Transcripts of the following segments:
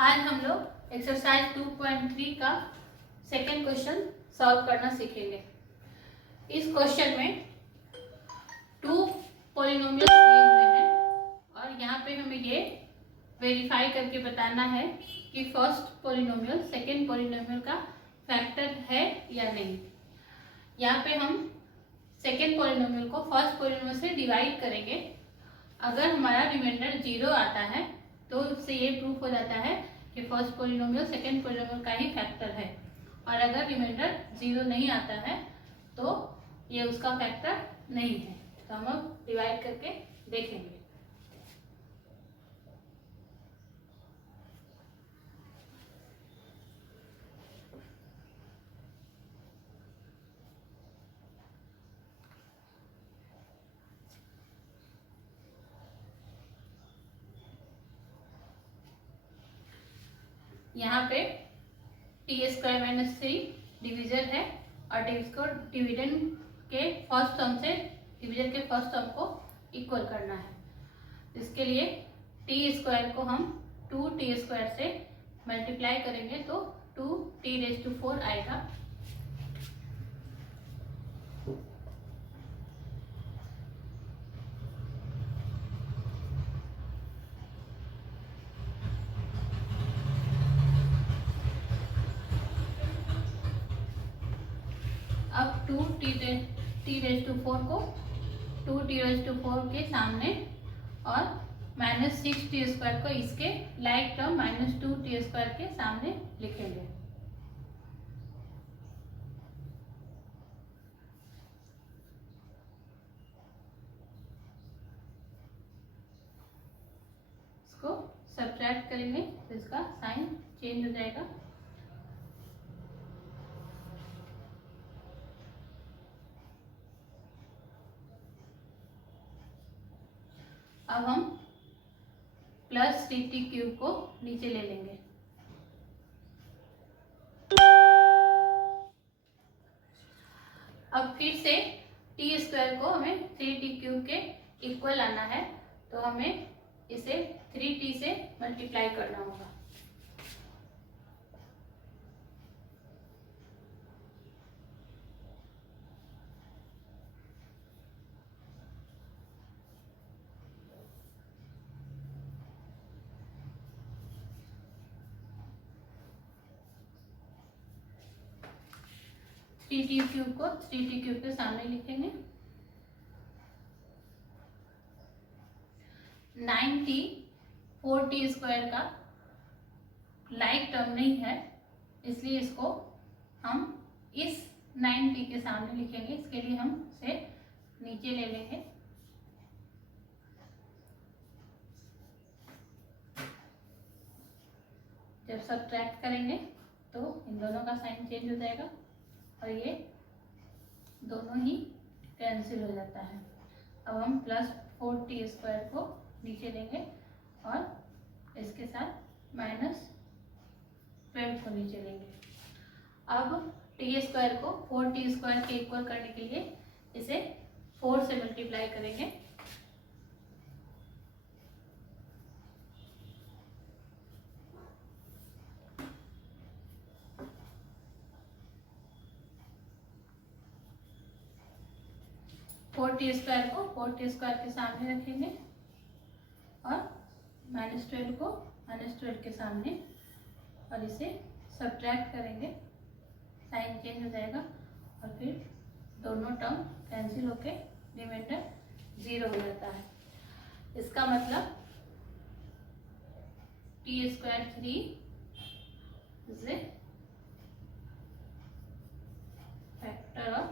आज हम लोग एक्सरसाइज 2.3 का सेकेंड क्वेश्चन सॉल्व करना सीखेंगे। इस क्वेश्चन में 2 पॉलिनोमियल्स दिए हुए हैं और यहाँ पे हमें ये वेरीफाई करके बताना है कि फर्स्ट पॉलिनोमियल सेकेंड पॉलिनोमियल का फैक्टर है या नहीं। यहाँ पे हम सेकेंड पॉलिनोमियल को फर्स्ट पॉलिनोमियल से डिवाइड करेंगे। अगर हमारा रिमाइंडर 0 आता है तो उससे ये प्रूफ हो जाता है कि फर्स्ट पॉलिनोमियल सेकेंड पॉलिनोमियल का ही फैक्टर है, और अगर रिमाइंडर 0 नहीं आता है तो ये उसका फैक्टर नहीं है। तो हम अब डिवाइड करके देखेंगे। यहाँ पे t² - 3 डिवीजन है और इसको डिविडेंड के फर्स्ट टर्म से डिवीजन के फर्स्ट टर्म को इक्वल करना है। इसके लिए t² को हम 2t² से मल्टीप्लाई करेंगे तो 2t⁴ आएगा। अब 2t⁴ को 2t⁴ के सामने और -6t² को इसके लाइक टर्म -2t² के सामने लिखेंगे। इसको सब्ट्रैक्ट करेंगे तो इसका साइन चेंज हो जाएगा। अब हम +3t³ को नीचे ले लेंगे। अब फिर से t² को हमें 3t³ के इक्वल लाना है, तो हमें इसे 3t से मल्टीप्लाई करना होगा। t³ को 3t³ के सामने लिखेंगे। 9t 4t² का लाइक टर्म नहीं है, इसलिए इसको हम इस 9t के सामने लिखेंगे। इसके लिए हम इसे नीचे ले लेंगे। जब सब्ट्रैक्ट करेंगे तो इन दोनों का साइन चेंज हो जाएगा और ये दोनों ही कैंसिल हो जाता है। अब हम +4t² को नीचे लेंगे और इसके साथ -12 को नीचे लेंगे। अब t² को 4t² के इक्वल करने के लिए इसे 4 से मल्टीप्लाई करेंगे। t² को 4t² के सामने रखेंगे और -12 को -12 के सामने, और इसे सब्ट्रैक्ट करेंगे। साइन चेंज हो जाएगा और फिर दोनों टर्म कैंसिल होके रिमाइंडर 0 हो जाता है। इसका मतलब t² 3 is a factor of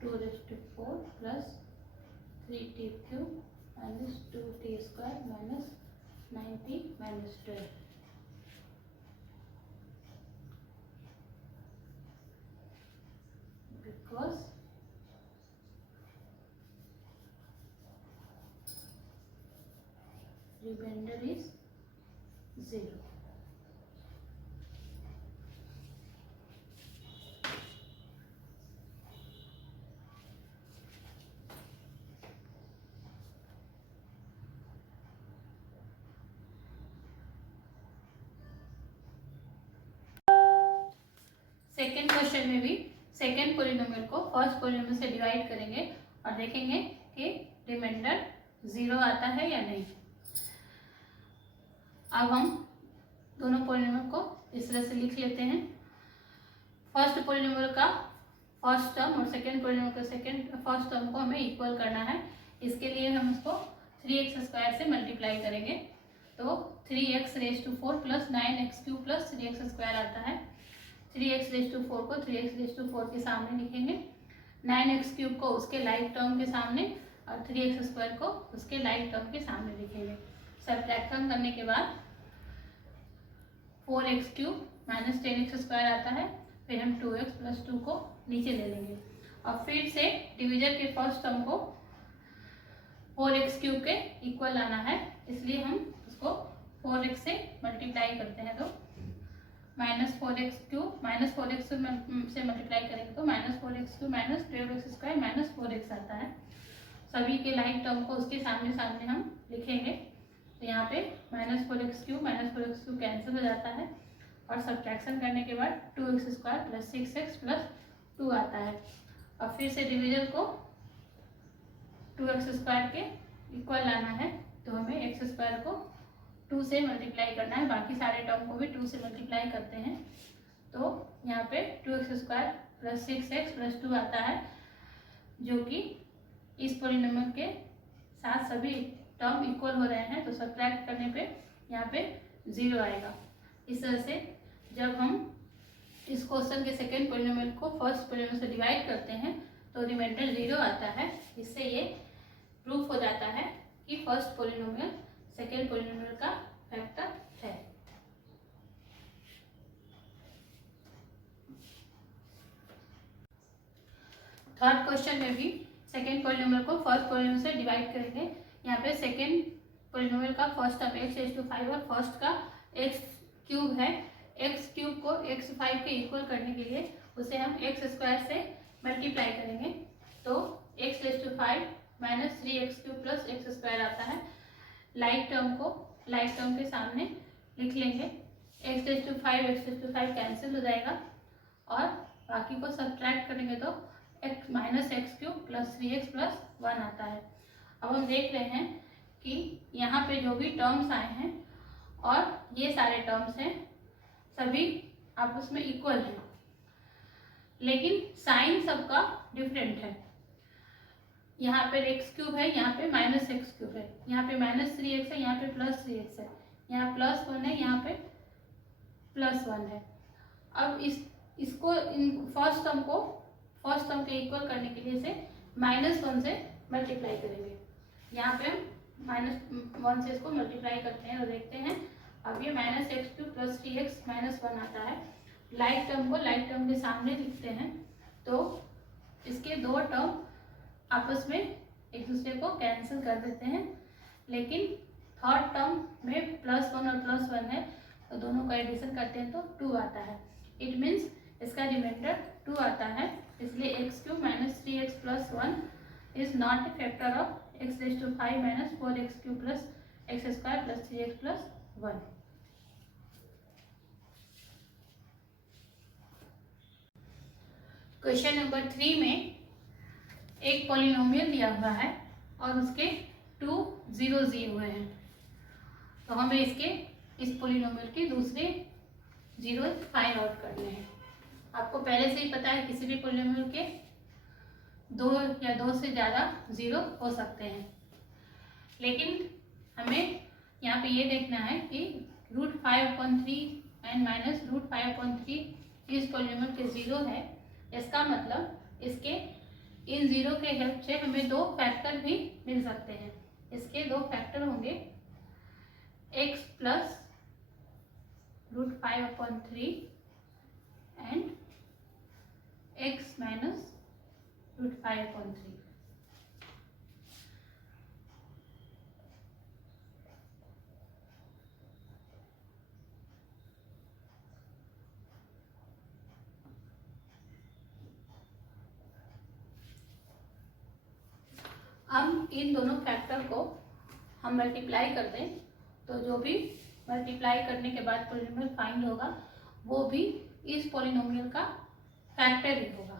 2⁴ plus 3t³ minus 2t² minus 9t minus 12. Because remainder is 0. Question में भी सेकेंड पोलिनोमियल को फर्स्ट पोलिनोमियल से डिवाइड करेंगे और देखेंगे कि रिमाइंडर 0 आता है या नहीं। अब हम दोनों पोलिनोमियल को इस तरह से लिख लेते हैं। फर्स्ट पोलिनोमियल का फर्स्ट टर्म और सेकेंड पोलिनोमियल का फर्स्ट टर्म को हमें इक्वल करना है। इसके लिए हम उसको 3x² से मल्टीप्लाई करेंगे तो 3x⁴ plus 9x³ plus 3x² आता है। 3x⁴ को 3x⁴ के सामने लिखेंगे, 9x³ को उसके लाइक टर्म के सामने और 3x² को उसके लाइक टर्म के सामने लिखेंगे। सब्ट्रैक्शन करने के बाद 4x³ माइनस 10x² आता है। फिर हम 2x प्लस 2 को नीचे ले लेंगे और फिर से डिवीजन के फर्स्ट टर्म को 4x³ के इक्वल लाना है, इसलिए हम उसको 4x से मल्टीप्लाई करते हैं तो -4x³ से मल्टीप्लाई करेंगे तो -4x³ minus 12x² minus 4x आता है। सभी के लाइक टर्म को उसके सामने सामने हम लिखेंगे तो यहाँ पे -4x³ कैंसिल हो जाता है और सब्ट्रैक्शन करने के बाद 2x² प्लस 6x प्लस 2 आता है। और फिर से डिवीजन को 2x² के इक्वल लाना है तो हमें x² को 2 से मल्टीप्लाई करना है। बाकी सारे टर्म को भी 2 से मल्टीप्लाई करते हैं तो यहाँ पे 2x² प्लस 6x प्लस 2 आता है, जो कि इस पोलिनोमियल के साथ सभी टर्म इक्वल हो रहे हैं तो सब्ट्रैक्ट करने पे यहाँ पे 0 आएगा। इस तरह से जब हम इस क्वेश्चन के सेकेंड पोलिनोमियल को फर्स्ट पोलिनोमियल से डिवाइड करते हैं तो रिमाइंडर 0 आता है। इससे ये प्रूफ हो जाता है कि फर्स्ट पोलिनोमियल सेकेंड पोलिनोमियल का फैक्टर है। थर्ड क्वेश्चन में भी सेकेंड पोलिनोमियल को फर्स्ट पोलिनोमियल से डिवाइड करेंगे। यहाँ पे सेकेंड पोलिनोमियल का फर्स्ट टर्म x⁵ और फर्स्ट का x³ है। x³ को x5 के इक्वल करने के लिए उसे हम x² से मल्टीप्लाई करेंगे तो x⁵ minus 3x³ plus x² आता है। लाइक टर्म को लाइक टर्म के सामने लिख लेंगे, x⁵ कैंसिल हो जाएगा और बाकी को सब्ट्रैक्ट करेंगे तो x-x³ प्लस 3x प्लस 1 आता है। अब हम देख रहे हैं कि यहाँ पे जो भी टर्म्स आए हैं और ये सारे टर्म्स हैं सभी आपस में इक्वल हैं, लेकिन साइन सबका डिफरेंट है। यहाँ पे x³ है, यहाँ पे -x³ है, यहाँ पे -3x है, यहाँ पे +3x है, यहाँ +1 है, यहाँ पे +1 है। अब इसको फर्स्ट टर्म के इक्वल करने के लिए इसे -1 से मल्टीप्लाई करेंगे। यहाँ पे हम -1 से इसको मल्टीप्लाई करते हैं और देखते हैं अब ये -x³ प्लस 3x -1 आता है। लाइक टर्म को लाइक टर्म के सामने लिखते हैं तो इसके दो टर्म आपस में एक दूसरे को कैंसिल कर देते हैं, लेकिन थर्ड टर्म में +1 और +1 है तो दोनों का एडिशन करते हैं तो 2 आता है। इट मीन्स इसका रिमाइंडर 2 आता है, इसलिए x³ minus 3x plus 1 is not a factor of x⁵ minus 4x³ plus x² plus 3x plus 1। Question number 3 में एक पॉलिनोमियल दिया हुआ है और उसके 2 जीरोज दिए हुए हैं, तो हमें इस पॉलिनोमियल के दूसरे जीरोज फाइंड आउट करने हैं। आपको पहले से ही पता है किसी भी पॉलिनोमियल के 2 या 2 से ज़्यादा जीरो हो सकते हैं, लेकिन हमें यहाँ पे ये देखना है कि √5/3 एंड माइनस √5/3 इस पॉलिनोमियल के जीरो है। इसका मतलब इसके इन जीरो के हेल्प से हमें 2 फैक्टर भी मिल सकते हैं। इसके 2 फैक्टर होंगे x plus √5/3 and x minus √5/3। अब इन दोनों फैक्टर को हम मल्टीप्लाई कर दें तो जो भी मल्टीप्लाई करने के बाद पॉलिनोमियल फाइंड होगा वो भी इस पॉलिनोमियल का फैक्टर ही होगा।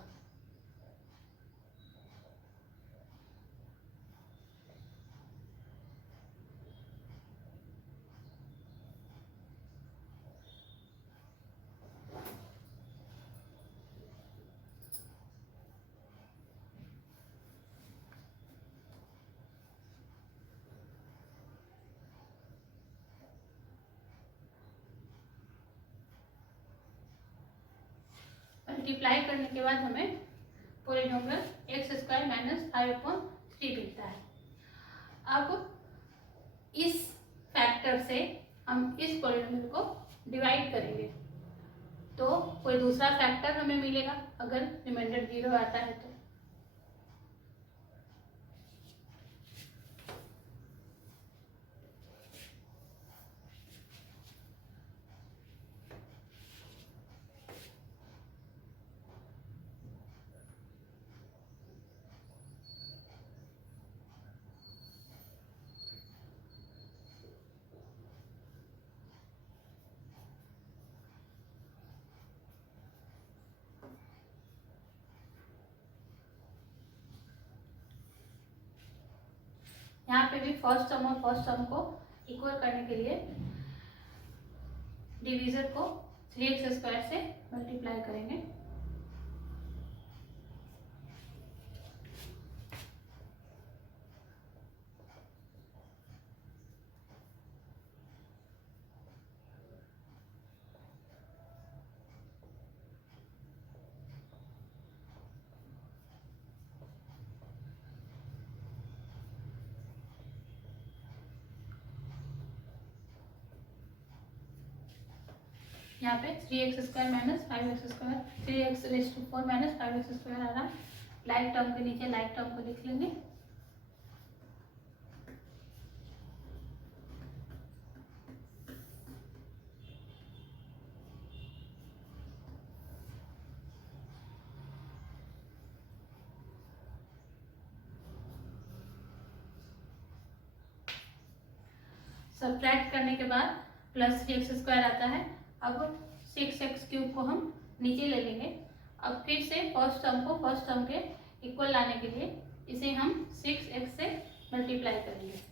मल्टीप्लाई करने के बाद हमें पॉलिनोमियल एक्स स्क्वायर माइनस 5/3 मिलता है। अब इस फैक्टर से हम इस पॉलिनोमियल को डिवाइड करेंगे तो कोई दूसरा फैक्टर हमें मिलेगा अगर रिमाइंडर 0 आता है तो। यहाँ पे भी फर्स्ट टर्म और फर्स्ट टर्म को इक्वल करने के लिए डिवीजर को 3x स्क्वायर से मल्टीप्लाई करेंगे। यहाँ पे 3x square minus 5x square 3x⁴ minus 5x square आ रहा है। लाइक टर्म के नीचे लाइक टर्म को लिख लेंगे। सब्ट्रैक्ट करने के बाद प्लस 3x स्क्वायर आता है। अब 6x³ को हम नीचे ले लेंगे। अब फिर से फर्स्ट टर्म को फर्स्ट टर्म के इक्वल लाने के लिए इसे हम 6x से मल्टीप्लाई करेंगे।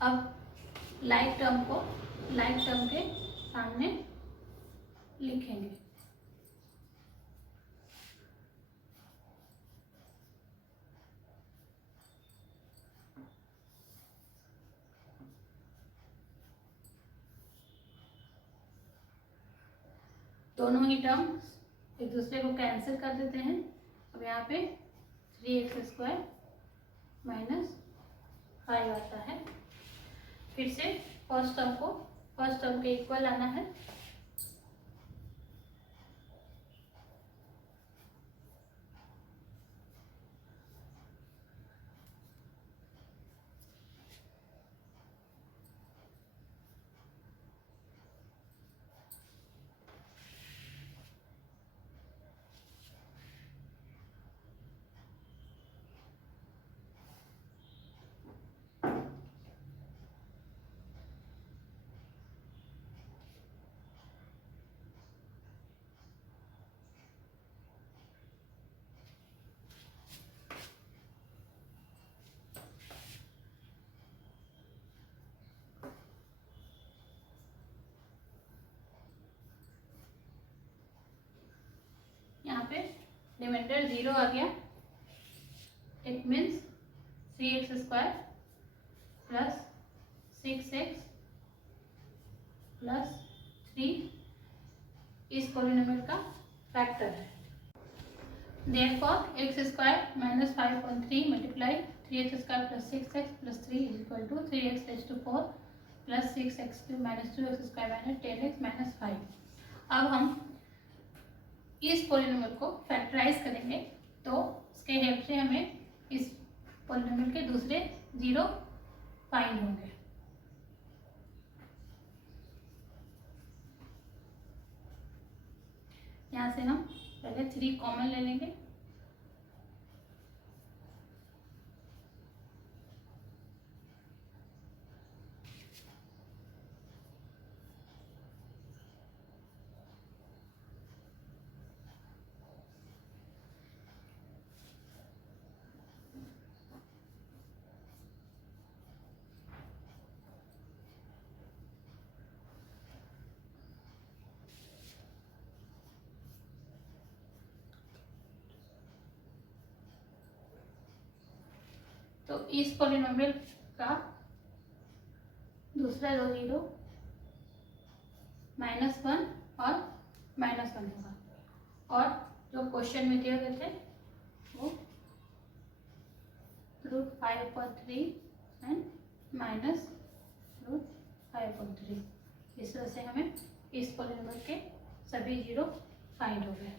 अब लाइक टर्म को लाइक टर्म के सामने लिखेंगे। दोनों ही टर्म्स एक दूसरे को कैंसिल कर देते हैं। अब यहाँ पे 3x स्क्वायर माइनस 5 आता है। फिर से फर्स्ट टर्म को फर्स्ट टर्म के इक्वल लाना है। यहाँ पे रिमाइंडर 0 आ गया। It means 3x square plus 6x plus 3 इस पॉलिनोमियल का फैक्टर है। Therefore x square minus 5/3 multiply 3x square plus 6x plus 3 is equal to 3x⁴ plus 6x³ minus 2x square minus 10x minus 5। अब हम इस polynomial को factorise करेंगे तो इसके हेल्प से हमें इस पॉलिनोमियल के दूसरे 0 फाइंड होंगे। यहाँ से हम पहले 3 कॉमन ले लेंगे। तो इस पॉलिनोमियल का दूसरा रो 0 -1 और -1 होगा, और जो क्वेश्चन में दिए गए थे वो √5/3 एंड -√5/3। इस तरह से हमें इस पॉलिनोमियल के सभी 0 फाइंड हो गए।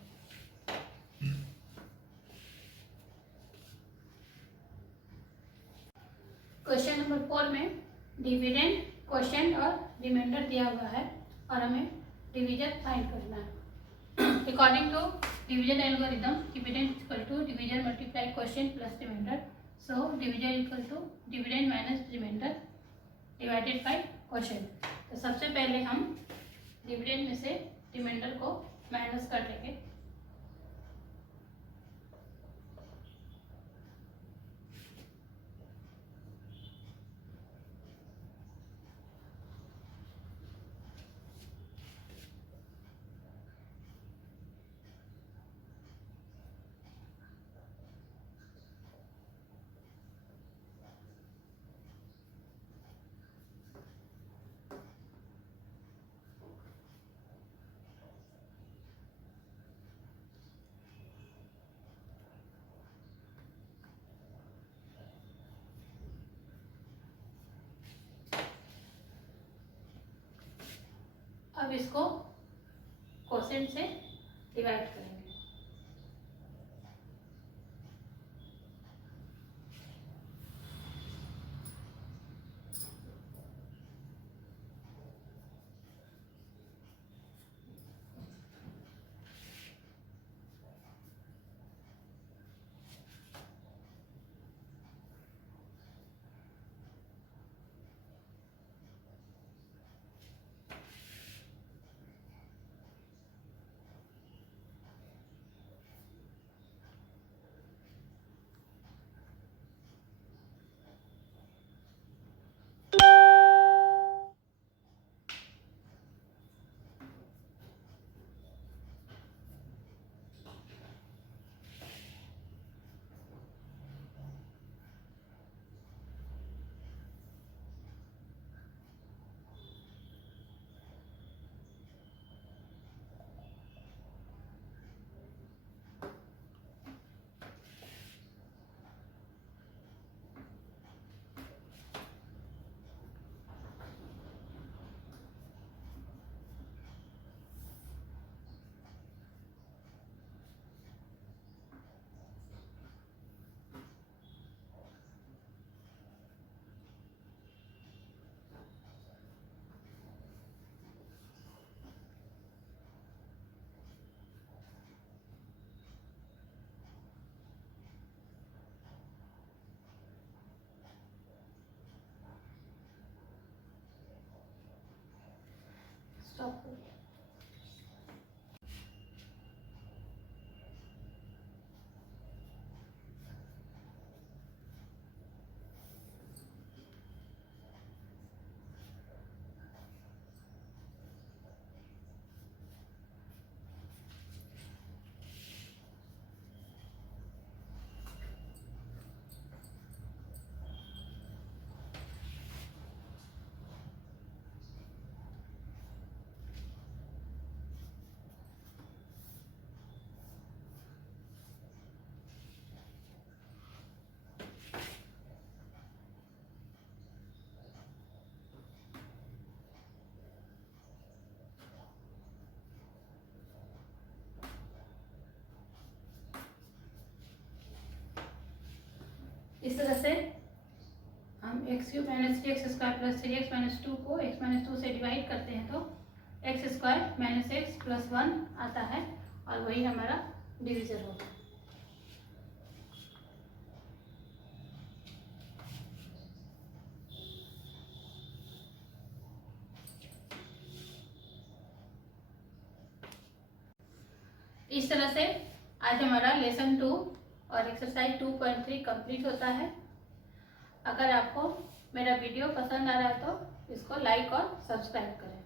क्वेश्चन नंबर 4 में डिविडेंड, क्वेश्चन और रिमाइंडर दिया हुआ है और हमें डिवीजन फाइंड करना है। According to division algorithm, dividend equal to division multiply question plus reminder. So division equal to dividend minus reminder divided by question. तो सबसे पहले हम डिविडेंड में से रिमाइंडर को माइनस कर देंगे। अब इसको क्वोशिएंट से डिवाइड करेंगे। स्टॉप। इस तरह से हम x³ - 3x² + 3x - 2 को x - 2 से डिवाइड करते हैं तो x² - x + 1 आता है, और वही हमारा डिवीजन होगा। इस तरह से आज हमारा लेसन 2 और एक्सरसाइज 2.3 कंप्लीट होता है। अगर आपको मेरा वीडियो पसंद आ रहा है तो इसको लाइक और सब्सक्राइब करें।